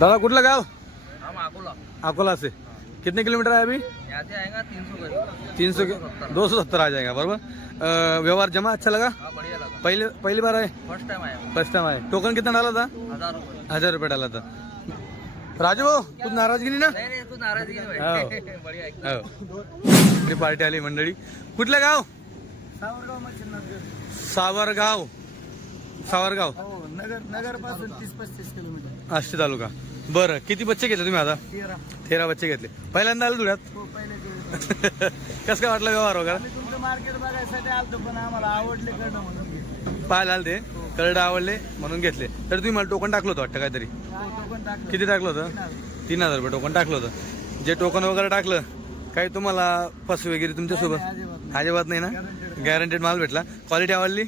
दादा कुठलं गाव? हम अकोला। अकोला से कितने किलोमीटर है अभी? यहाँ से आएगा 300 300 270 आ जाएगा बराबर। व्यवहार जमा अच्छा लगा? हाँ बढ़िया लगा। पहली बार आए? फर्स्ट टाइम आया। टोकन कितना डाला था? 1000 रुपये डाला था। राजू भाऊ कुछ नाराजगी नाही ना? नहीं कुछ नाराजगी नहीं भाई। बढ़िया हो पार्टी आली मंडळी। कुठलं गाव? सावरगाव सावरगाव नगर पासून 30-35 किलोमीटर। आष्टी तालुका। बरं किती बच्चे घेतले तुम्ही आता? 13 बच्चे घेतले। पहिल्यांदा आले धुळ्यात? कसं काय वाटलं व्यवहार वगैरे? तुमचं मार्केट बघायसाठी आलतो पण आम्हाला आवडले करणं म्हणून पाहायला आले ते करडं आवडले म्हणून घेतले। तर तुम्ही मला टोकन टाकलं होतं वाटतं काहीतरी? किती टाकलं होतं? 3000 रुपये टोकन टाकलं होतं। जे टोकन वगैरे टाकलं काही तुम्हाला फसवे वगैरे तुमच्यासोबत अजिबात नाही ना? गॅरंटेड माल भेटला? क्वालिटी आवडली?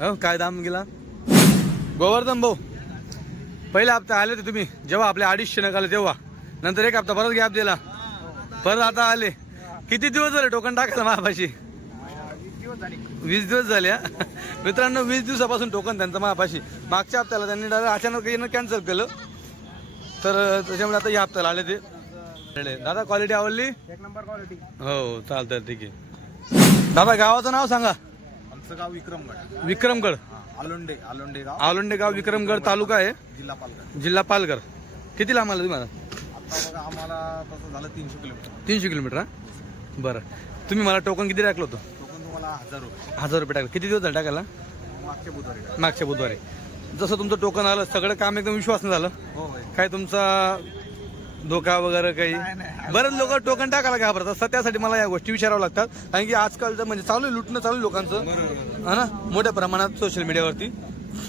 हो काय दाम गेला? गोवर्धन भाऊ पहिले हप्ता आले होते तुम्ही जेव्हा आपले 250 निघाले तेव्हा, नंतर एक हप्ता परत गॅप दिला, परत आता आले। किती दिवस झाले टोकन टाकायला महापाशी? 20 दिवस झाले। मित्रांनो 20 दिवसापासून टोकन त्यांचं महापाशी। मागच्या हप्त्याला त्यांनी अचानक येणं कॅन्सल केलं, तर त्याच्यामुळे आता या हप्त्याला आले ते। दादा क्वालिटी आवडली? एक नंबर क्वालिटी। हो चालतंय ठीक आहे। दादा गावाचं नाव सांगा। आमचं गाव विक्रमगड। विक्रमगड आलोंडे गाव। आलोंडे गाव विक्रमगड तालुका आहे, जिल्हा पालघर। किती लांब आला तुम्हाला? आता आम्हाला तसं झालं 300 किलोमीटर। 300 किलोमीटर। बरं तुम्ही मला टोकन किती टाकलं होतं? टोकन तुम्हाला 1000 रुपये। 1000 रुपये टाकलं। किती दिवस झाले टाकायला? मागच्या बुधवारी। जसं तुमचं टोकन आलं सगळं काम एकदम विश्वासनं झालं? हो काय तुमचा धोका वगैरे काही? बरेच लोक टोकन टाकायला घाबरतात असतात, त्यासाठी मला या गोष्टी विचाराव्या लागतात। कारण की आजकाल म्हणजे चालू आहे लुटणं चालू लोकांचं है ना मोठ्या प्रमाणात सोशल मीडियावरती।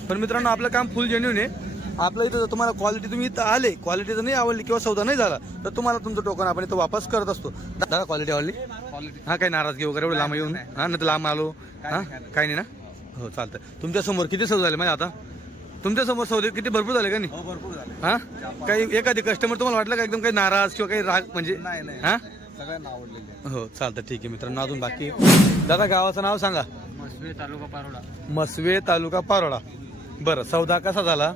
पण मित्रांनो आपलं काम फुल जेन्युइन आहे। आपलं इथं जर तुम्हाला क्वालिटी तुम्ही इथं आले, क्वालिटी जर नाही आवडली किंवा सौदा नाही झाला तर तुम्हाला तुमचं टोकन आपण इथं वापस करत असतो। दादा क्वालिटी आवडली? हा काही नाराजगी वगैरे एवढं लांब येऊन हा नाही तर लांब आलो हा काही नाही ना? हो चालतं। तुमच्या समोर किती सौदा झाले म्हणजे आता? तुमच्या समोर सौदे किती भरपूर झाले का नाही? भरपूर झाले। हा काही एखादी कस्टमर तुम्हाला वाटलं का एकदम काही नाराज किंवा काही राग म्हणजे? हा सगळ्यांना आवडलेले। हो चालतं ठीक आहे मित्रांनो। अजून बाकी दादा गावाचं नाव सांगा। मसवे तालुका पारोडा। मसवे तालुका पारोडा। बरं सौदा कसा झाला?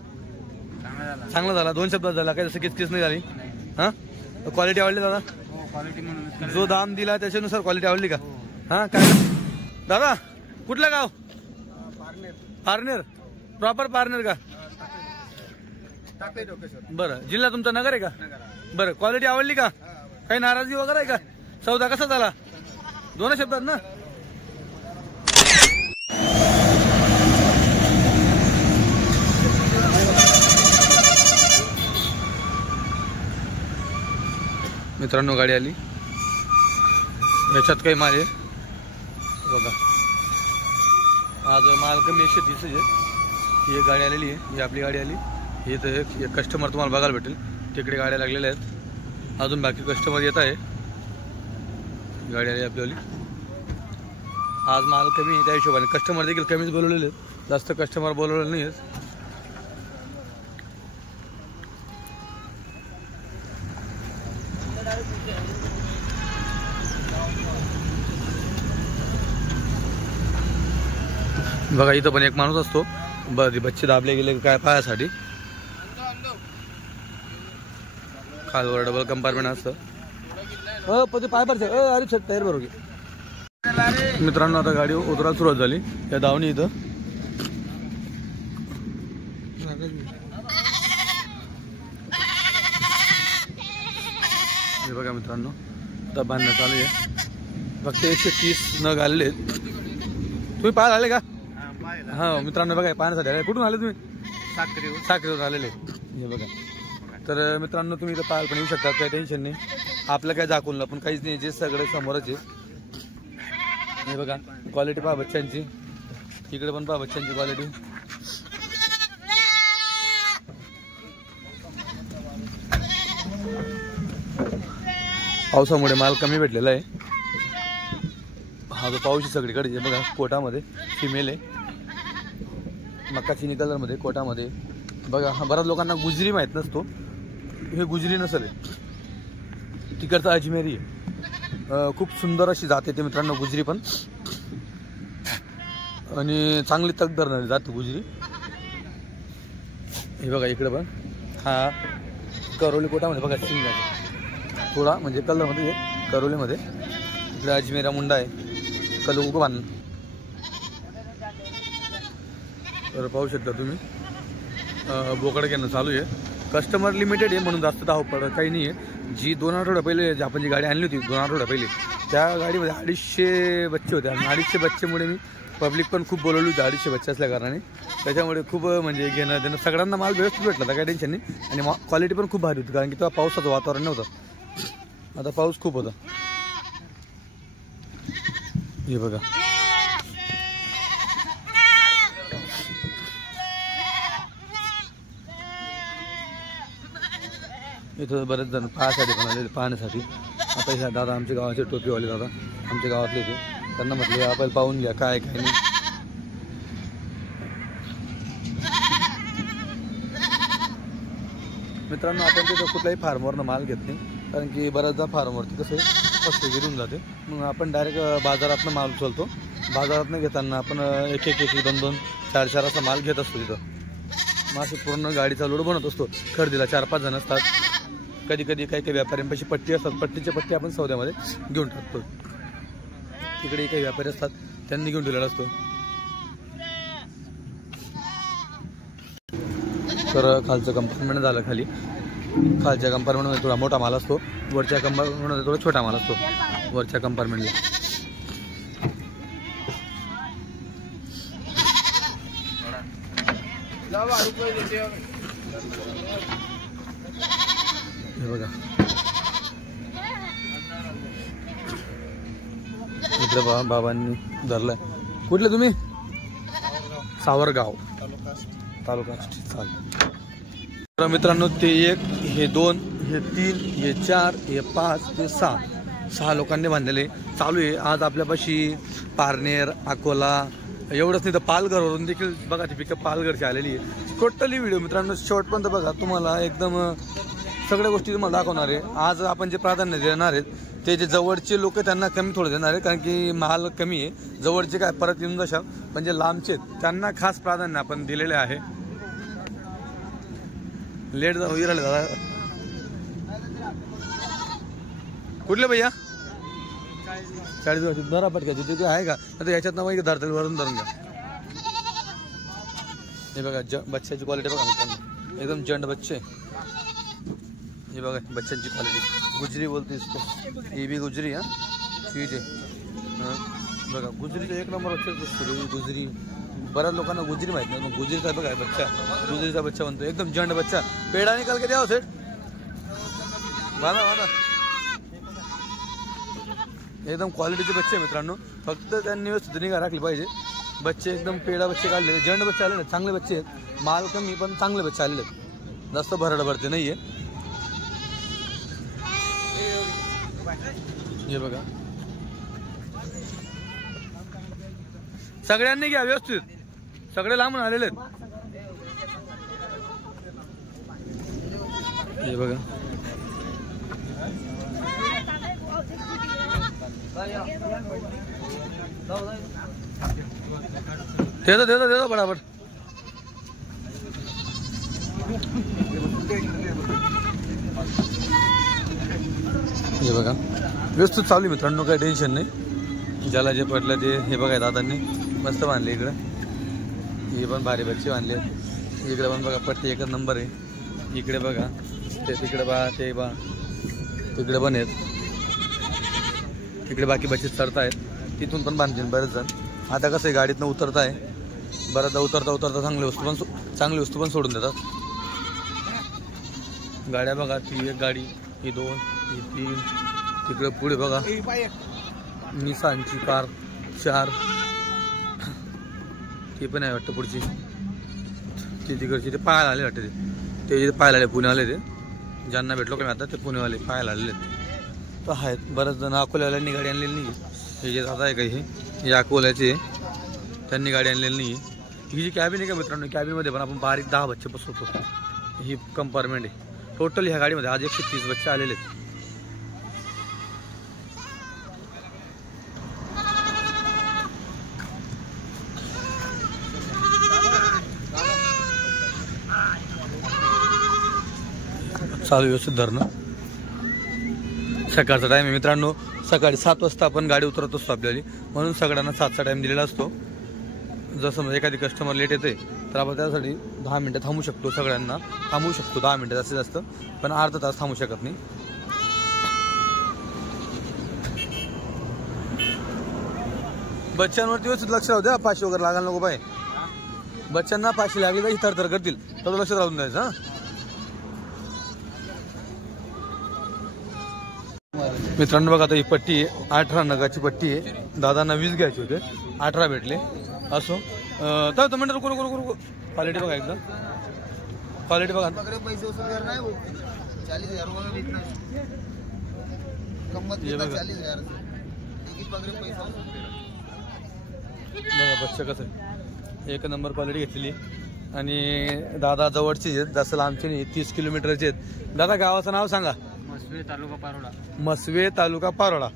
चांगला झाला। 2 शब्दात झाला काही जसं किचकिच नाही झाली? हा क्वालिटी आवडली दादा? क्वालिटी म्हणून जो दाम दिला त्याच्यानुसार क्वालिटी आवडली का? हा काय दादा कुठलं गाव? पारनेर प्रॉपर पारनेर का? बरं जिल्हा तुमचा नगर आहे का? बरं क्वालिटी आवडली का? काही नाराजगी वगैरे आहे का? सौदा कसा झाला? 2 शब्दात ना? मित्रांनो गाडी आली, याच्यात काही माल आहे बघा। आज माल कमी 130 आहे। ही एक गाडी आलेली आहे, ही आपली गाडी आली। ही तर एक कस्टमर तुम्हाला बघायला भेटेल, तिकडे गाड्या लागलेल्या आहेत। अजून बाकी कस्टमर येत आहे। गाडी आली आपल्याली। आज माल कमी आहे त्या हिशोबाने कस्टमर देखील कमीच बोलवलेले आहेत, जास्त कस्टमर बोलवलेले नाही आहेत। बघा इथं पण एक माणूस असतो, बच्चे दाबले गेले काय पायासाठी, खालवर डबल कंपार्टमेंट असतं। पाय पडते अरे छट टायर बरोबर। मित्रांनो आता गाडी उतरायला सुरुवात झाली या दावणी इथं। हे बघा मित्रांनो आता बांधण्यात चालू आहे। फक्त 130 नग आलेले आहेत। तुम्ही पाहायला आले का? हा मित्रांनो बघा पाहण्यासाठी आले। कुठून आले तुम्ही? साखरेवर आलेले। हे बघा तर मित्रांनो तुम्ही इथं पाहायला पण येऊ शकता, काही टेन्शन नाही। आपलं काय दाखवलं पण काहीच नाही, जे सगळे समोरच आहे। हे बघा क्वालिटी पहा बच्चांची, इकडे पण पहा बच्चांची क्वालिटी। पावसामुळे माल कमी भेटलेला आहे। हा जो पाऊस सगळीकडे बघा कोटामध्ये फिमेल आहे, मक्का चिनी कलर मध्ये कोटामध्ये बघा। हा बऱ्याच लोकांना गुजरी माहित नसतो, हे गुजरी नसेल, तिकडचा अजमेरी आहे। खूप सुंदर अशी जात येते मित्रांनो गुजरी पण, आणि चांगली तग धरणारी जात गुजरी। हे बघा इकडे पण हा करवली कोटामध्ये बघा शिंगाचा थोडा म्हणजे कलरमध्ये करवलीमध्ये. इकडे अजमेरा मुंडा आहे कलुक बांध. तर पाहू शकता तुम्ही बोकड घेणं चालू आहे. कस्टमर लिमिटेड आहे म्हणून जास्त धावपळ काही नाही आहे. जी 2 आठवड्या पहिले आपण जी गाडी आणली होती 2 आठवड्या पहिले त्या गाडीमध्ये 250 बच्चे होते आणि 250 बच्चेमुळे मी पब्लिक पण खूप बोलवली होती 250 बच्चे असल्या कारणाने. त्याच्यामुळे खूप म्हणजे घेणं देणं सगळ्यांना माल व्यवस्थित भेटला होता काही टेन्शन नाही आणि क्वालिटी पण खूप भारी होती कारण की तेव्हा पावसाचं वातावरण नव्हतं. आता पाऊस खूप होता. हे बघा इथं बरेच जण पाहण्यासाठी पण आलेले पाहण्यासाठी. आता ह्या दादा आमच्या गावाचे टोपीवाले दादा आमच्या गावातले ते त्यांना म्हटले आपल्याला पाहून घ्या काय काय नाही. मित्रांनो आपण तिथं कुठल्याही फार्मवरनं माल घेत नाही कारण की बऱ्याचदा फार्मवरती कसं फसवे गिरून जाते. मग आपण डायरेक्ट बाजारातनं माल उचलतो. बाजारातनं घेताना आपण एक एक 2-2 4-4 असा माल घेत असतो. तिथं मग अशी पूर्ण गाडीचा लोड बनत असतो. खरेदीला 4-5 जण असतात. कधी कधी काही व्यापाऱ्यांपाशी पट्टी असतात. पट्टीच्या पट्टी आपण सौद्यामध्ये घेऊन टाकतो. तिकडे काही व्यापारी असतात त्यांनी घेऊन ठेवलेला असतो. तर खालचं कंपार्टमेंट झालं. खालच्या कंपार्टमेंटमध्ये थोडा मोठा माल असतो. वरच्या कंपार्टमेंटमध्ये थोडा छोटा माल असतो. वरच्या कंपार्टमेंटला हे बघा इकडे बाबांनी धरलाय. कुठले तुम्ही? सावरगाव तालुका. चालेल. तर मित्रांनो ते 1 हे 2 हे 3 हे 4 हे 5 हे 6 लोकांनी बांधलेले चालू आहे. आज आपल्यापाशी पारनेर अकोला एवढंच नाही तर पालघरवरून देखील बघा ती पिकअप पालघरची आलेली आहे. टोटली व्हिडिओ मित्रांनो शेवटपर्यंत बघा. तुम्हाला एकदम सगळ्या गोष्टी तुम्हाला दाखवणार आहे. आज आपण जे प्राधान्य देणार आहेत ते जे जवळचे लोक त्यांना कमी थोडं देणार आहे कारण की माल कमी आहे. जवळचे काय परत येऊन जशा म्हणजे लांबचे त्यांना खास प्राधान्य आपण दिलेले आहे. लेट जाऊ राहिले दादा. कुठले भैया? 40 धरा पटकायची तिथे आहे का? आता याच्यात ना मग धरतील वरून धरून घ्या. हे बघा बच्च्याची क्वालिटी बघा मित्रांनो एकदम जंड बच्चे. हे बघा बच्चांची क्वालिटी गुजरी बोलते इसको. ही भी गुजरी हा ठीक आहे. बघा गुजरीचा 1 नंबर बच्चा गुजरी. बऱ्याच लोकांना गुजरी माहित नाही. मग गुजरीचा बघा बच्चा गुजरीचा बच्चा बनतो एकदम जंड बच्चा. पेडा निकाल के द्या सेठ बांधा. एकदम क्वालिटीचे बच्चे मित्रांनो. फक्त त्यांनी व्यवस्थित निगा राखली पाहिजे. बच्चे एकदम पेडा बच्चे काढले जंड बच्चे आलेले चांगले बच्चे आहेत. माल कमी पण चांगले बच्चे आलेले आहेत. जास्त भरड भरते नाहीये. हे बघा सगळ्यांनी घ्या व्यवस्थित. सगळे लांबून आलेले आहेत. हे बघा देतो बराबर. हे बघा व्यवस्थित चालू मित्रांनो काही टेन्शन नाही. ज्याला जे पडलं ते हे बघा दादांनी मस्त बांधले. इकडं हे पण भारी बच्चे बांधले. इकडे पण बघा पट्टी 1 नंबर आहे. इकडे बघा ते तिकडे बा ते बा तिकडे पण आहेत. तिकडे बाकी बच्चे चढतायत. तिथून पण बांधतील बरेच जण. आता कसं आहे गाडीतनं उतरताय बऱ्याचदा उतरता चांगली वस्तू पण सोडून देतात. गाड्या बघा ती 1 गाडी ही 2 ही 3 तिकडे पुढे बघा निसानची कार 4 ती पण आहे वाटतं पुढची. ती तिकडची ते पाहायला आले वाटते. ते पाहायला आले पुण्यावाले. ते ज्यांना भेटलो का मी आता ते पुणेवाले पाहायला आलेले तर आहेत. बऱ्याच जण अकोल्यावाल्यांनी गाडी आणलेली नाही. हे जे दादा आहे का हे अकोल्याचे त्यांनी गाडी आणलेली नाही. ही जी कॅबिन आहे का मित्रांनो कॅबिनमध्ये पण आपण बारीक 10 बच्चे बसवतो. ही कंपार्टमेंट आहे. टोटल ह्या गाडीमध्ये आज 130 बच्चे आलेले आहेत. चालू व्यवस्थित धरणं. सकाळचा टाइम आहे मित्रांनो. सकाळी 7 वाजता आपण गाडी उतरत असतो आपल्याला, म्हणून सगळ्यांना 7चा टाइम दिलेला असतो. जर समजा एखादी कस्टमर लेट येते तर आपण त्यासाठी 10 मिनिटं थांबू शकतो. सगळ्यांना थांबवू शकतो 10 मिनिटं जास्तीत जास्त, पण अर्धा तास थांबू शकत नाही. बच्चांवरती व्यवस्थित लक्ष राहू द्या. फाशी वगैरे लागायला नको पाहिजे. बच्चांना फाशी लागली तर थरथर करतील, तर लक्ष राहून द्यायचं. हा मित्रांनो बघा, आता ही पट्टी आहे 18 नगाची पट्टी आहे. दादांना 20 घ्यायचे होते, 18 भेटले. असो तर म्हणतो करू करू करू. क्वालिटी बघा एकदा, क्वालिटी बघा. पैसे वसूल नाही 40,000 बघा बच्चा कसं आहे, 1 नंबर क्वालिटी घेतलेली. आणि दादा जवळची आहेत, जास्त लांबची नाही, 30 किलोमीटरचे आहेत. दादा गावाचं नाव सांगा. मस्वे तालुका पारोडा. मस्वे तालुका पारोडा.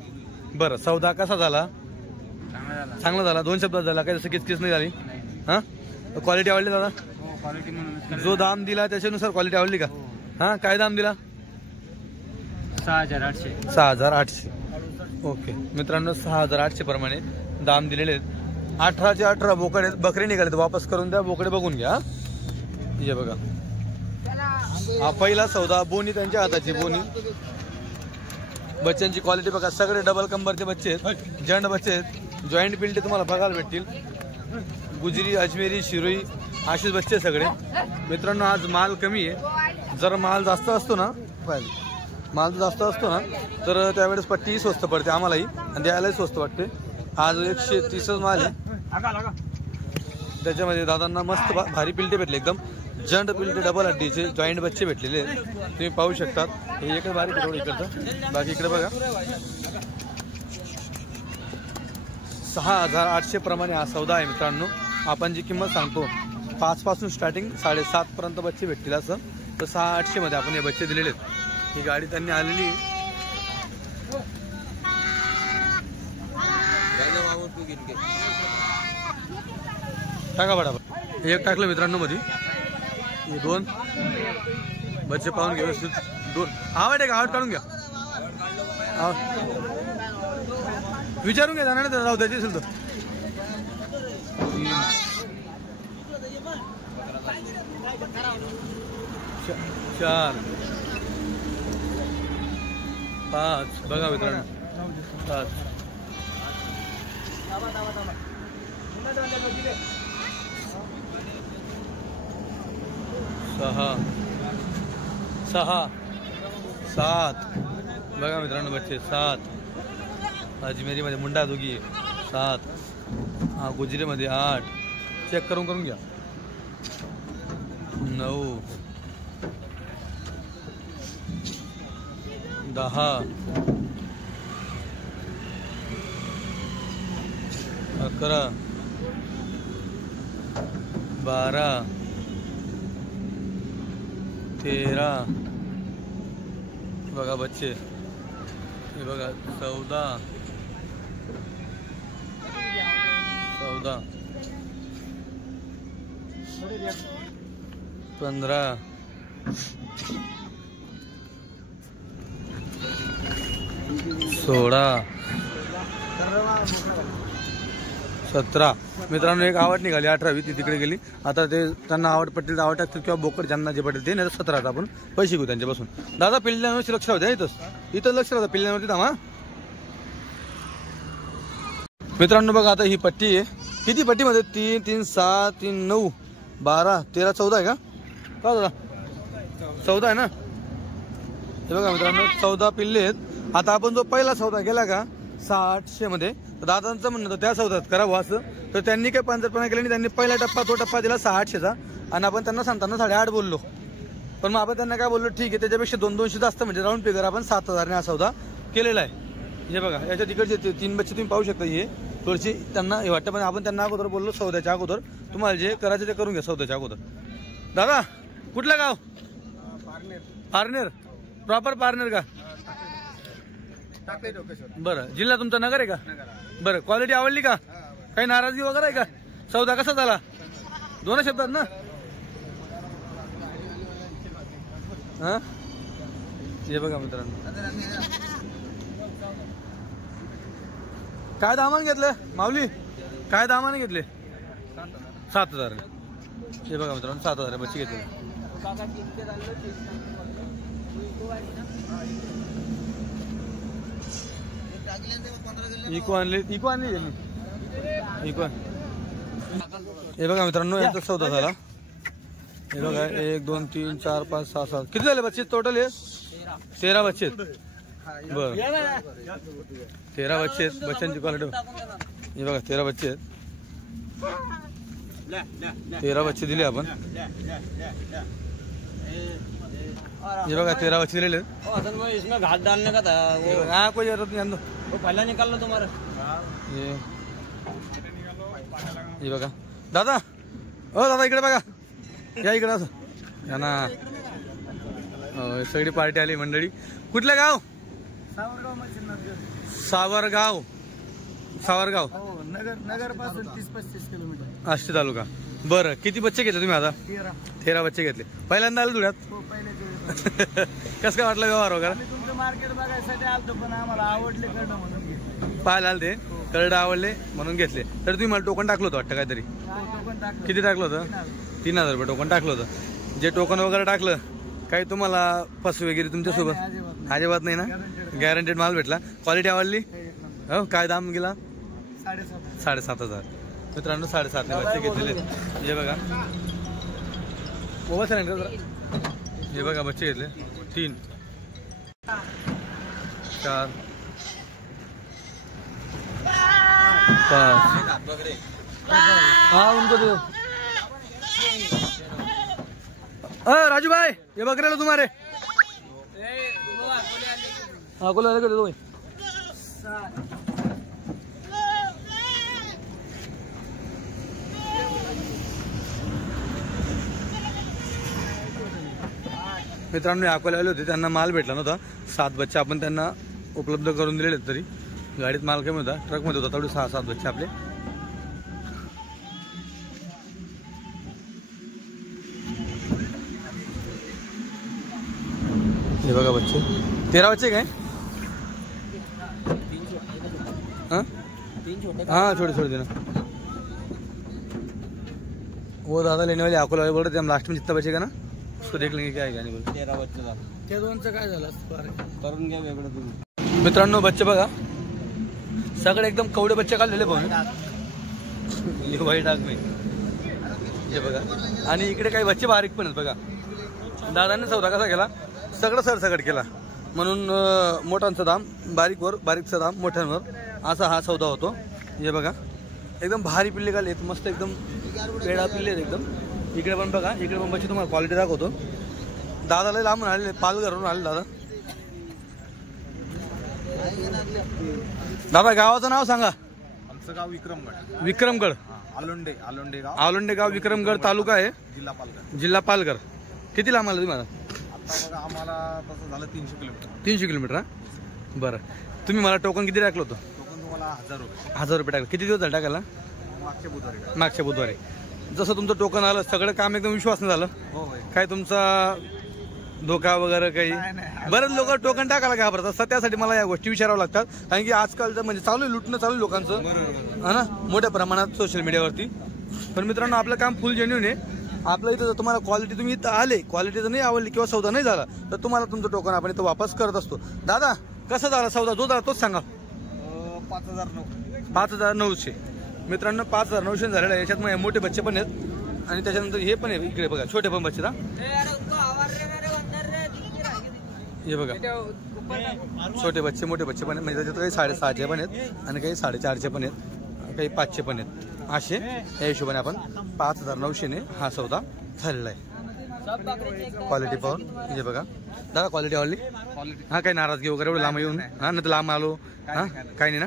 बरं, सौदा कसा झाला? चांगला झाला. 2 शब्दात झाला, काही जसं किचकिच नाही झाली. हा क्वालिटी आवडली दादा? क्वालिटी म्हणून जो दाम दिला त्याच्यानुसार क्वालिटी आवडली का? हा काय दाम दिला? 6,800. 6,800. ओके मित्रांनो, 6,800 प्रमाणे दाम दिलेले आहेत. 18चे 18 बोकडे बकरे निघाले, वापस करून द्या. बोकडे बघून घ्या. हे बघा, हा पहिला सौदा. बोनी त्यांच्या हाताची बोनी. बच्चांची क्वालिटी बघा, सगळे डबल कंबरचे बच्चे आहेत, जंड बच्चे आहेत. जॉईंट पिल्टे तुम्हाला बघायला भेटतील. गुजरी, अजमेरी, शिरोई असेच बच्चे सगळे. मित्रांनो आज माल कमी आहे. जर माल जास्त असतो ना, माल जास्त असतो ना, तर त्यावेळेस पट्टी स्वस्त पडते आम्हालाही आणि द्यायलाही स्वस्त वाटते. आज 130च माल आहे. त्याच्यामध्ये दादांना मस्त भारी पिल्टे भेटले, एकदम जंड पिल्टे, डबल हड्डीचे जॉईंट बच्चे भेटलेले तुम्ही पाहू शकतात. हे एकच भारी थोडं इकडचं. बाकी इकडे बघा, 6,800 प्रमाणे हा सौदा आहे मित्रांनो. आपण जी किंमत सांगतो 5 पासून स्टार्टिंग 7.5 पर्यंत बच्चे भेटतील असं, तर 6,800 मध्ये आपण हे बच्चे दिलेले आहेत. ही गाडी त्यांनी आलेली. टाका बडा. एक टाकलं मित्रांनो मध्ये. हे 2 बच्चे पाहून घ्या व्यवस्थित. 2 आवड आहे का? आवड काढून घ्या. विचारून घ्या जाणार राहू द्यायची असेल तर. 4 5 बघा मित्रांनो. 5 6 7 बघा मित्रांनो बच्चे. 7 अजमेरी मध्ये मुंडा दोघी 7. हा गुजरी मध्ये 8. चेक करून घ्या. 9 10 11 12 13 बघा बच्चे. हे बघा 14 15 16 17. मित्रांनो एक आवड निघाली 18वी, ती तिकडे गेली. आता ते त्यांना आवड पटेल आवड टाकतील किंवा बोकड ज्यांना जे पटेल ते, नाही 17 आपण पैसे घेऊ त्यांच्यापासून. दादा पिल्ल्यांवरती लक्ष राहू द्या. इथं लक्ष राहतं पिल्ल्यांवरती. थांबा मित्रांनो बघा, आता ही पट्टी आहे. किती पट्टीमध्ये? 3 3 6 3 9 12 13 14 आहे का दादा? 14 आहे ना. हे बघा मित्रांनो 14 पिल्ले आहेत. आता आपण जो पहिला सौदा गेला का 6,800 मध्ये, तर दादांचं म्हणणं होतं त्या सौद्यात करावं असं, तर त्यांनी काही पंचरपणा केलं नाही. त्यांनी पहिला टप्पा तो टप्पा दिला 6,800चा, आणि आपण त्यांना सांगताना 8.5 बोललो. पण मग आपण त्यांना काय बोललो, ठीक आहे त्याच्यापेक्षा 200 जास्त, म्हणजे राऊंड फिगर आपण 7,000 ने हा सौदा केलेला आहे. हे बघा याच्या तिकडचे 3 बच्चे तुम्ही पाहू शकता. हे थोडीशी त्यांना हे वाटतं, पण आपण त्यांना अगोदर बोललो सौद्याच्या अगोदर तुम्हाला जे करायचं ते करून घ्या सौद्याच्या अगोदर. दादा कुठलं गाव? पारनेर. प्रॉपर पारनेर का? बरं. जिल्हा तुमचा नगर आहे का? बरं. क्वालिटी आवडली का? काही नाराजगी वगैरे आहे का? सौदा कसा झाला? 2 शब्दात ना. हे बघा मित्रांनो, काय दामाने घेतले माऊली, काय दामाने घेतले? 7,000. हे बघा मित्रांनो, 7,000 बच्चे घेतले. इको आणली इको. हे बघा मित्रांनो, यांचा सौदा झाला. हे बघा 1 2 3 4 5 6 7 किती झाले बच्चे टोटल? हे 13 बच्चे. बर 13 बच्चे आहेत. बच्चांची क्वालिटी हे बघा, 13 बच्चे आहेत. 13 बच्चे दिले आपण. ये बघा 13 बच्चे दिलेले. इसमें घाट डालने का था वो, हाँ कोई जरूरत नहीं, हम वो पहला निकाल लो तुम्हारा. ये बघा दादा, ओ दादा इकडे बघा, या इकडे असं या ना. सगळी पार्टी आली मंडळी. कुठलं गाव? सावरगाव. सावरगाव नगर पासून 30-35 किलोमीटर. आष्टी तालुका. बरं, किती बच्चे घेतले तुम्ही आता? 13 बच्चे घेतले. पहिल्यांदा आले धुळ्यात? कसं काय वाटलं व्यवहार वगैरे? तुमचं मार्केट बघायसाठी आलतो, पण आम्हाला आवडले करणं म्हणून पाहायला आले ते, करडं आवडले म्हणून घेतले. तर तुम्ही मला टोकन टाकलं होतं वाटतं काहीतरी? किती टाकलं होतं? 3,000 रुपये टोकन टाकलं होतं. जे टोकन वगैरे टाकलं, काही तुम्हाला फसवे वगैरे तुमच्यासोबत? अजिबात नाही ना, गॅरंटेड माल भेटला. क्वालिटी आवडली? हो. काय दाम गेला? 7,500. मित्रांनो 7,500 बच्चे घेतलेले. हे बघा मोबाईल सांग जरा. हे बघा बच्चे घेतले 3 4 5. हाँ उनको दो. राजू भाई ये बकरे लो तुम्हारे. हाँ को ले दो. मित्रांनो अकोला आले होते, त्यांना माल भेटला नव्हता. 7 बच्चे आपण त्यांना उपलब्ध करून दिलेले. तरी गाडीत माल कमी होता, ट्रकमध्ये होता. तेवढे 6-7 बच्चे आपले. हे बघा बच्चे 13 बच्चे काय? हाँ छोटे छोटे देना. वो दादा लेने वाले अकोला वाले बोल रहे थे हम लास्ट में जितना बचेगा ना उसको देख लेंगे क्या है. 13 बच्चे झालं. त्या दोनचं काय झालं करून घ्या वेगळं तुम्ही. मित्रांनो बच्चे बघा, सगळे एकदम कवडे बच्चे काढलेले भाऊ. वाईट आग मी. हे बघा, आणि इकडे काही बच्चे बारीक पण आहेत बघा. दादाने सौदा कसा केला, सगळं सरसकट केला. म्हणून मोठ्यांचा दाम बारीकवर, बारीकचा दाम मोठ्यांवर, असा हा सौदा होतो. हे बघा एकदम भारी पिल्ले काढले, मस्त एकदम पेडा पिल्ले एकदम. इकडे पण बघा, इकडे पण बच्चे तुम्हाला क्वालिटी दाखवतो. दादाला लांबून आलेले, पालघरवरून आले दादा. दादा गावाचं नाव सांगा. आमचं गाव विक्रमगड. विक्रमगड. आलोंडे गाव. आलोंडे गाव विक्रमगड तालुका आहे, जिल्हा पालघर. किती लांब आला तुम्हाला? आता बघा आम्हाला तसं झालं 300 किलोमीटर. 300 किलोमीटर. हा बरं, तुम्ही मला टोकन किती टाकलं होतं? टोकन तुम्हाला 1,000 रुपये. 1,000 रुपये टाकलं. किती दिवस झाले टाकायला? मागच्या बुधवारी. जसं तुमचं टोकन आलं, सगळं काम एकदम विश्वासनं झालं? हो. काय तुमचा धोका वगैरे काही? बरेच लोक टोकन टाकायला घाबरतात, त्यासाठी मला या गोष्टी विचाराव्या लागतात. कारण की आजकाल म्हणजे चालू आहे, लुटणं चालू आहे लोकांचं, हा ना, मोठ्या प्रमाणात सोशल मीडियावरती. पण मित्रांनो आपलं काम फुल जेन्युइन आहे. आपलं इथं जर तुम्हाला क्वालिटी, तुम्ही इथं आले, क्वालिटी जर नाही आवडली किंवा सौदा नाही झाला, तर तुम्हाला तुमचं टोकन आपण इथं वापस करत असतो. दादा कसा झाला सौदा? जो झाला तोच सांगा. 5,900. मित्रांनो 5,900 झालेला आहे. याच्यात मग मोठे बच्चे पण आहेत, आणि त्याच्यानंतर हे पण आहे. इकडे बघा छोटे पण बच्चे. हे बघा छोटे बच्चे, मोठे बच्चे पण आहेत. म्हणजे त्याच्यात काही 6.5चे पण आहेत, आणि काही 4.5चे पण आहेत, काही 5चे पण आहेत. असे या हिशोबाने आपण 5,900 हा सौदा झालेला आहे. क्वालिटी पाहून. हे बघा दादा क्वालिटी आवडली? हा काही नाराजगी वगैरे एवढं लांब येऊन? हा नाही तर लांब आलो, हा काही नाही ना.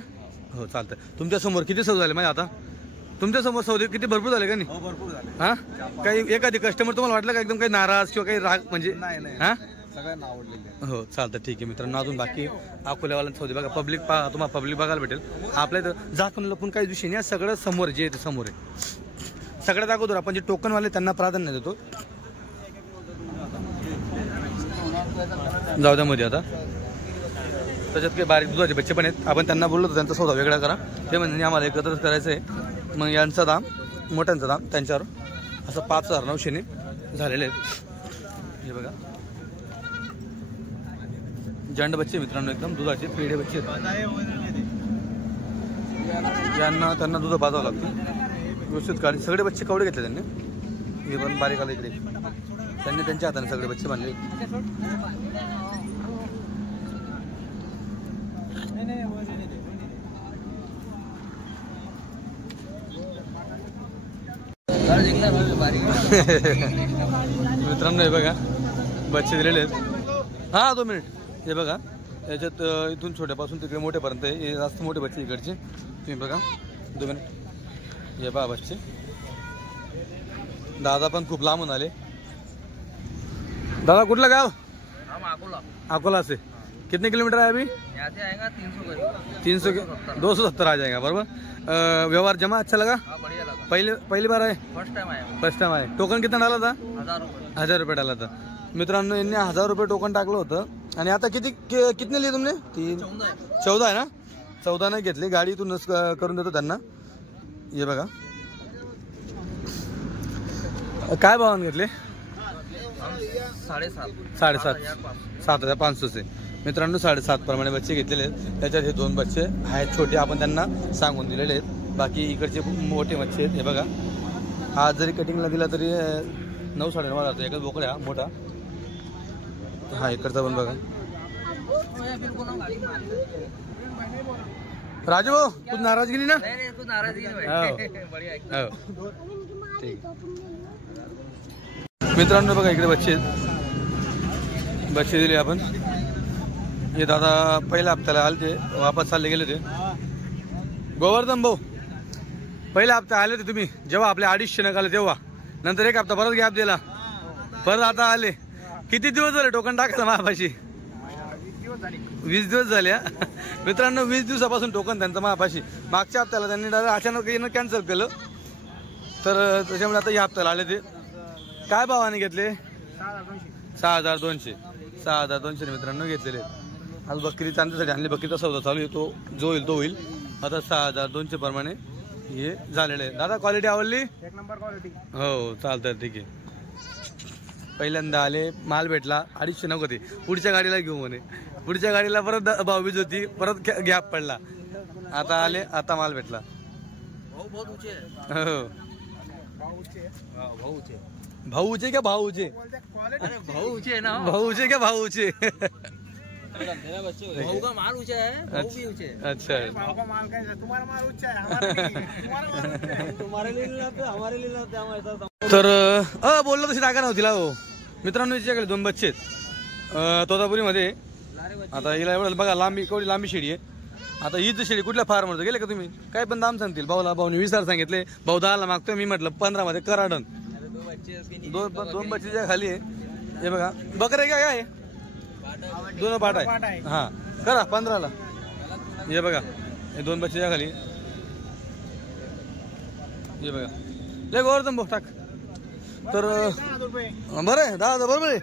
हो चालतं. तुमच्या समोर किती सौदा झाले माझे आता? तुमच्या समोर सौदे किती भरपूर झाले का नाही? भरपूर झाले. हा काही एखादी कस्टमर तुम्हाला वाटलं का एकदम काही नाराज किंवा काही राग म्हणजे? हा सगळ्यांना आवडलेले. हो चालतं, ठीक आहे मित्रांनो. अजून बाकी अकोल्यावाल्यांचं सौदे बघा. पब्लिक तुम्हाला पब्लिक बघायला भेटेल. आपल्या इथं जात लपून काही विषय नाही, सगळं समोर जे आहे समोर आहे. सगळ्यात अगोदर आपण जे टोकनवाले त्यांना प्राधान्य देतो. जाऊ द्या मध्ये आता. त्याच्यात काही बारीक दुधाचे बच्चे पण आहेत. आपण त्यांना बोललो तर त्यांचा सौदा वेगळा करा. ते म्हणजे आम्हाला एकत्रच करायचं आहे. मग यांचा दाम मोठ्यांचा दाम त्यांच्यावर असं 5,900 झालेले आहेत. हे बघा जंड बच्चे मित्रांनो, एकदम दुधाचे पेढे बच्चे यांना त्यांना दूध पाजावं लागतं व्यवस्थित काढी. सगळे बच्चे कवडे घेतले त्यांनी. हे पण बारीक आले इकडे. त्यांनी त्यांच्या हाताने सगळे बच्चे बांधले. मित्रांनो हे बघा बच्चे दिलेले आहेत. हा 2 मिनिट. हे बघा याच्यात इथून छोट्यापासून तिकडे मोठ्यापर्यंत हे जास्त मोठे बच्चे इकडचे. तुम्ही बघा 2 मिनिट. हे बघा बच्चे. दादा पण खूप लांबून आले. दादा कुठलं गाव? अकोला से. कितने किलोमीटर है अभी? यहाँ से आएगा 300 300 270 आ जाएगा बराबर. व्यवहार जमा अच्छा लगा? बढ़िया लगा. पहली बार आए? फर्स्ट टाइम आया. टोकन कितना डाला था? 1000 रुपये डाला था. मित्रांनो यांनी 1000 रुपये टोकन टाकलं होतं. आणि आता कितने लिए तुमने? 14 आहे ना. 14 नाही घेतली. गाडी इथूनच करून देतो त्यांना. हे बघा काय भावाने घेतले? 7,500 से. मित्रांनो 7,500 प्रमाणे बच्चे घेतलेले आहेत. त्याच्यात हे 2 बच्चे आहेत छोटे, आपण त्यांना सांगून दिलेले आहेत. बाकी इकडचे मोठे बच्चे आहेत. हे बघा आज जरी कटिंगला दिला तरी 9-9.5 जातो. एकच बोकड्या मोठा. हा इकडचा पण बघा. राजू भाऊ कुछ नाराजगी नाही ना? नहीं कुछ नाराजगी नहीं. बढ़िया ठीक. मित्रांनो बघा इकडे बच्चे दिले आपण. हे दादा पहिल्या हप्त्याला आले ते, वापस चालले गेले ते. गोवर्धन भाऊ पहिल्या हप्ता आले ते तुम्ही जेव्हा आपले 250 नकाले तेव्हा. नंतर 1 हप्ता परत गॅप दिला. परत आता आले. किती दिवस झाले टोकन टाकायला महापाशी? 20 दिवस झाले. मित्रांनो 20 दिवसापासून टोकन त्यांचं महापाशी. मागच्या हप्त्याला त्यांनी डायरेक्ट अचानक येणं कॅन्सल केलं. तर त्याच्यामुळे आता या हप्त्याला आले ते. काय भावाने घेतले? 6,200 मित्रांनो घेतलेले. आज बकरी चांदीसाठी आणली. बकरीचा सौदा चालू आहे. तो जो होईल तो होईल. आता 6,200 प्रमाणे हे झालेले आहे. दादा क्वालिटी आवडली? 1 नंबर क्वालिटी. हो चालतं ठीक आहे. पहिल्यांदा आले माल भेटला. 250 नको ते पुढच्या गाडीला घेऊ म्हणे. पुढच्या गाडीला परत भाऊबीज होती. परत गॅप पडला. आता आले. आता माल भेटला. हो भाऊचे क्या भाऊचे? भाऊचे ना. भाऊचे क्या भाऊचे? भाऊ का माल ऊंचा है. भाऊ भी ऊंचे. अच्छा भाऊ का माल कैसा? तुम्हारा माल ऊंचा है. हमारे लिए लाते, हमारे लिए लाते हम ऐसा. तर बोललो तशी जागा नव्हती ला हो. मित्रांनो याच्याकडे 2 बच्चे आहेत तोतापुरीमध्ये. आता हिला एवढं बघा लांबी केवढी लांबी शेळी आहे. आता ही जी शेळी कुठल्या फार्मवर गेले का तुम्ही? काय पण दाम सांगतील. भाऊने 20,000 सांगितले. भाऊ 10ला मागतोय. मी म्हटलं 15 मध्ये कराडन. 2 बच्चे खाली आहे. हे बघा बकरे काय आहे? 2 पाट आहे. हा करा 15ला. हे बघा हे 2 बच्चे खाली. हे बघा ले गोवर्धन भाऊ टाक. तर बरं आहे 10,000 बरोबर आहे.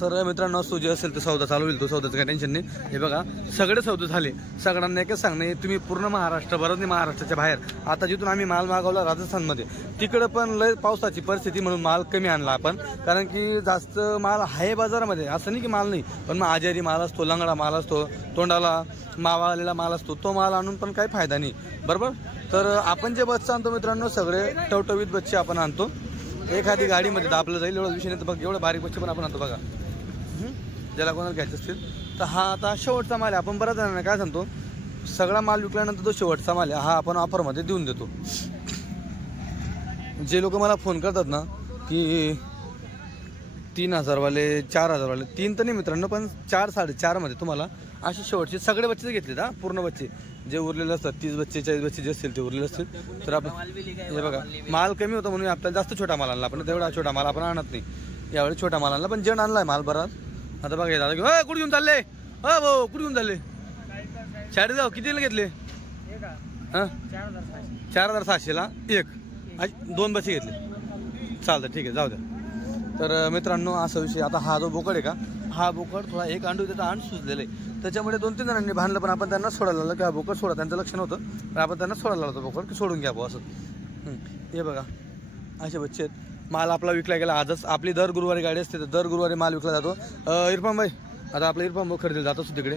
तर मित्रांनो असतो जे असेल तो सौदा चालू होईल. तो सौदाचं काही टेन्शन नाही. हे बघा सगळे सौदे झाले. सगळ्यांना एकच सांगणे तुम्ही पूर्ण महाराष्ट्रभरात नाही महाराष्ट्राच्या बाहेर. आता जिथून आम्ही माल मागवला राजस्थानमध्ये तिकडं पण लय पावसाची परिस्थिती म्हणून माल कमी आणला आपण. कारण की जास्त माल आहे बाजारामध्ये. असं नाही की माल नाही. पण मग आजारी माल असतो, लंगडा माल असतो, तोंडाला मावा आलेला माल असतो. तो माल आणून पण काही फायदा नाही बरोबर. तर आपण जे बच्चे आणतो मित्रांनो सगळे टवटवीत बच्चे आपण आणतो. एखादी गाडीमध्ये दाबलं जाईल एवढा विषय नाही. तर बघ एवढे बारीक बच्चे पण आपण आणतो बघा. ज्याला कोणाला घ्यायचे असतील तर हा आता शेवटचा माल आहे. आपण बऱ्याच जणांना काय सांगतो सगळा माल विकल्यानंतर तो शेवटचा माल आहे. हा आपण ऑफरमध्ये देऊन देतो. जे लोक मला फोन करतात ना की 3,000 वाले 4,000 वाले 3 तर नाही मित्रांनो पण 4-4.5 मध्ये तुम्हाला असे शेवटचे सगळे बच्चे घेतले. हा पूर्ण बच्चे जे उरलेले असतात 30 बच्चे 40 बच्चे जे असतील ते उरलेले असतील. तर आपण हे बघा माल कमी होता म्हणून आपल्याला जास्त छोटा माल आणला. आपण तेवढा छोटा माल आपण आणत नाही. यावेळी छोटा माल आणला पण जण आणलाय माल बराच. आता बघा दादा कुठे घेऊन चालले? भाऊ कुठे घेऊन चालले? शाळेत जाऊ. कितीला घेतले? 4,700ला 1. 2 बच्चे घेतले. चालतं ठीक आहे जाऊ द्या. तर मित्रांनो असा विषय. आता हा जो बोकड आहे का, हा बोकड थोडा एक अंडू त्याचा अंड सुजलेलं आहे, त्याच्यामुळे 2-3 जणांनी भांडलं, पण आपण त्यांना सोडायला लागलं की हा बोकड सोडा, त्यांचं लक्ष नव्हतं, पण आपण त्यांना सोडायला लागलो बोकड की सोडून घ्या भाऊ असं. हे बघा असे बच्चे आहेत. माल आपला विकला गेला आजच. आपली दर गुरुवारी गाडी असते, तर दर गुरुवारी माल विकला जातो. इरफान भाई, आता आपला इरफान भाऊ खरेदीला जातो तिकडे.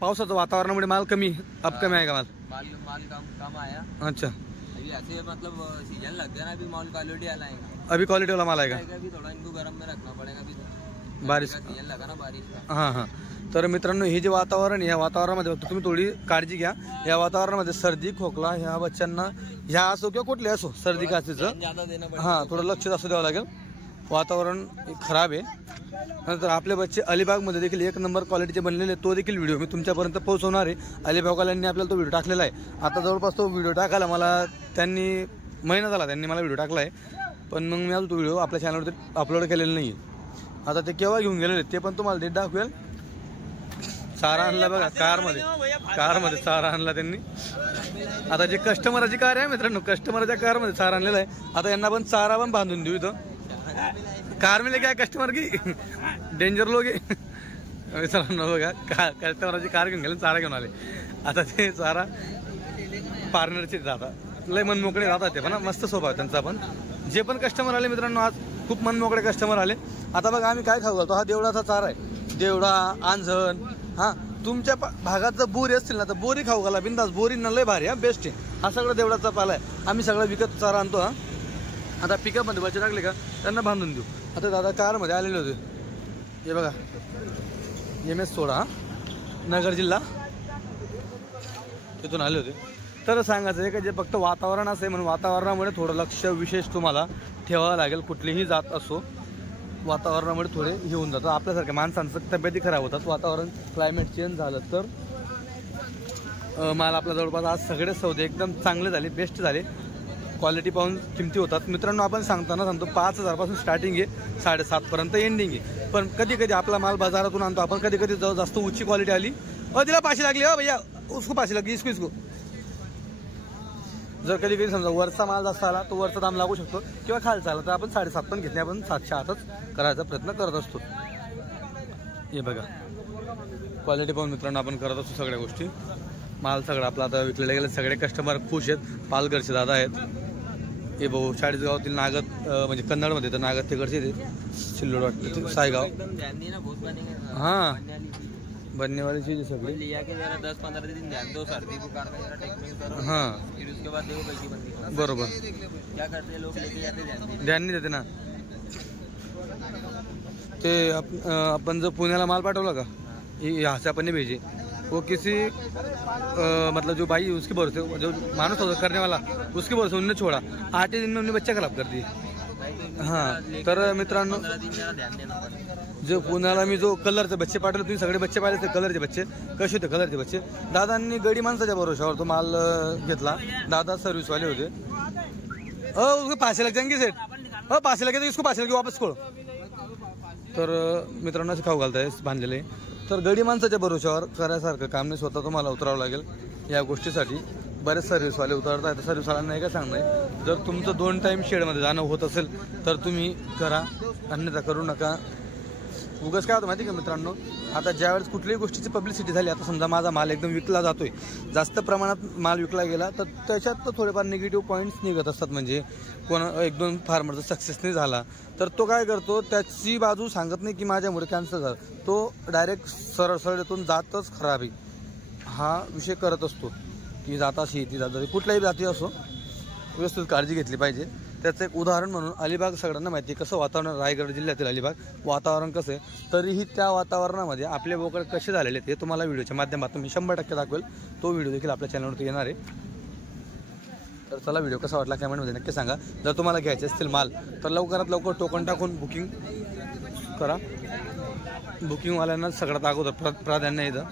पावसाचं वातावरणामुळे माल कमी आहे का? माल कम आया. अच्छा, अभी ऐसे मतलब सीजन लग गया ना, अभी माल क्वालिटी वाला आएगा. अभी क्वालिटी वाला माल आएगा. अभी थोड़ा इनको गर्म में रखना पड़ेगा, अभी बारिश सीजन लगा ना बारिश का. हां. तर मित्रांनो हे जे वातावरण आहे, या वातावरणामध्ये फक्त तुम्ही थोडी काळजी घ्या. या वातावरणामध्ये सर्दी खोकला ह्या बच्चांना, ह्या असो किंवा कुठले असो, सर्दी काचेचं ज्यादा देना पड़ेगा. हां थोडं लक्ष असं द्यावं लागेल. वातावरण खराब आहे. नंतर आपले बच्चे अलिबागमध्ये देखील 1 नंबर क्वालिटीचे बनलेले, तो देखील व्हिडिओ मी तुमच्यापर्यंत पोहोचवणार आहे. अलिबागवाल्यांनी आपल्याला तो व्हिडिओ टाकलेला आहे. आता जवळपास तो व्हिडिओ टाकायला मला त्यांनी महिना झाला, त्यांनी मला व्हिडिओ टाकला आहे, पण मग मी अजून तो व्हिडिओ आपल्या चॅनलवरती अपलोड केलेला नाही आहे. आता ते केव्हा घेऊन गेलेले ते पण तुम्हाला डेट दाखवेल. चारा आणला बघा, कारमध्ये चारा आणला त्यांनी. आता जे कस्टमरची कार आहे मित्रांनो, कस्टमरच्या कारमध्ये चारा आणलेला आहे. आता यांना पण चारा पण बांधून देऊ इथं. कार मिले क्या कस्टमर की डेंजर लोग आहे मित्रांनो. बघा कस्टमरची कार घेऊन गेले, चारा घेऊन आले. आता ते चारा पार्टनरचे जातात, लय मनमोकळे जातात ते पण, मस्त स्वभाव त्यांचा. पण जे पण कस्टमर आले मित्रांनो, आज खूप मनमोकळे कस्टमर आले. आता बघा आम्ही काय खाऊ घालतो, हा देवळाचा चारा आहे, देवळा, आंझण. हां तुमच्या भागात जर बोरी असतील ना, तर बोरी खाऊ घाला बिंदास. बोरींना लय भारी, हा बेस्ट आहे. हा सगळं देवळाचा पाला आहे. आम्ही सगळं विकत चारा आणतो. हा आता पिकअपमध्ये बच्चे टाकले का त्यांना बांधून देऊ. आता दादा कारमध्ये आलेले होते, हे बघा MS सोडा, नगर जिल्हा, तिथून आले होते. तर सांगायचं आहे का, जे फक्त वातावरण असं आहे म्हणून वातावरणामुळे थोडं लक्ष विशेष तुम्हाला ठेवावं लागेल. कुठलीही जात असो, वातावरणामुळे थोडे हे होऊन जातं. आपल्यासारख्या माणसांचं तब्येती खराब होतात. वातावरण क्लायमेट चेंज झालं तर माल आपल्या जवळपास आज सगळे सौदे एकदम चांगले झाले, बेस्ट झाले. क्वालिटी पाहून किमती होतात मित्रांनो. आपण सांगताना सांगतो 5,000 पासून स्टार्टिंग आहे, 7,500 पर्यंत एंडिंग आहे. पण कधी कधी आपला माल बाजारातून आणतो आपण, कधी कधी जास्त उच्च क्वालिटी आली, तिला 500 लागली, हो भैया उसको 500 लागली, इसको. जर कधी कधी समजा वरचा माल जास्त आला, तो वरचा दाम लागू शकतो, किंवा खालचा आला तर आपण 7.5 पण घेतले, आपण 708च करायचा प्रयत्न करत असतो. हे बघा क्वालिटी पाहून मित्रांनो आपण करत असतो सगळ्या गोष्टी. माल सगळा आपला आता विकलेला गेला, सगळे कस्टमर खुश आहेत. पालघरचे दादा आहेत, हे भाऊ चाळीसगावातील नागत, म्हणजे कन्नडमध्ये तर नागत तिकडचे ते सिल्लोड वाटतं, सायगाव. हां बनने वाली चीज सगळी. लिया के जरा 10-15 दिन ध्यान दो, सर्दी बुखार का जरा ट्रीटमेंट करो. हां फिर उसके बाद देखो कैसी बनती है. बरोबर. क्या करते हैं लोग, लेके जाते ध्यान नाही देते ना ते. आपण जर पुण्याला माल पाठवला का, यहाँ से अपन ने भेजे, वो किसी मतलब जो भाई उसके भरोसे, जो मानुस होता करने वाला, उसके भरोसे उन्होंने छोड़ा. 8 ही दिन में उन्होंने बच्चा खराब कर दिए. हां तर मित्रांनो, जो पुण्याला मी जो कलरचे बच्चे पाठवले, तुम्ही सगळे बच्चे पाहिले ते कलरचे बच्चे कसे होते. कलरचे बच्चे दादांनी गडी माणसाच्या भरोशावर तो माल घेतला. दादा सर्व्हिसवाले होते. उसको 500 लग जाएंगे सेट, 500 लगे तो इसको 500 लगे वापस खोलो. तर मित्रांनो असं खाऊ घालताय बांधलेले. तर गडी माणसाच्या भरोशावर करायसारखं काम नाही, स्वतः तुम्हाला उतरावं लागेल या गोष्टीसाठी. बरेच सर्व्हिसवाले उतरतात, सर्व्हिसवाल्यांना काय सांगणं आहे, जर तुमचं 2 टाईम शेडमध्ये जाणं होत असेल तर तुम्ही करा, अन्यथा करू नका. उगाच काय होतं माहिती का मित्रांनो, आता ज्यावेळेस कुठल्याही गोष्टीची पब्लिसिटी झाली, आता समजा माझा माल एकदम विकला जातोय, जास्त प्रमाणात माल विकला गेला, तर त्याच्यात तर थोडेफार निगेटिव्ह पॉईंट्स निघत असतात. म्हणजे कोणा 1-2 फार्मरचा सक्सेस नाही झाला तर तो काय करतो, त्याची बाजू सांगत नाही की माझ्यामुळे कॅन्सल झालं, तो डायरेक्ट सरळ येथून जातच खराब आहे हा विषय करत असतो. की जाताशी ती जात कुठल्याही जाती असो, व्यवस्थित काळजी घेतली पाहिजे. त्याचं एक उदाहरण म्हणून अलिबाग सगळ्यांना माहिती आहे कसं वातावरण, रायगड जिल्ह्यातील अलिबाग वातावरण कसं आहे. तरीही त्या वातावरणामध्ये आपले बोकड कसे झालेले ते तुम्हाला व्हिडिओच्या माध्यमातून मी 100% दाखवेल. तो व्हिडिओ देखील आपल्या चॅनलवरती येणार आहे. तर चला व्हिडिओ कसा वाटला कमेंटमध्ये नक्की सांगा. जर तुम्हाला घ्यायचे असतील माल तर लवकरात लवकर टोकन टाकून बुकिंग करा. बुकिंगवाल्यांना सगळ्यात अगोदर प्राधान्य येतं.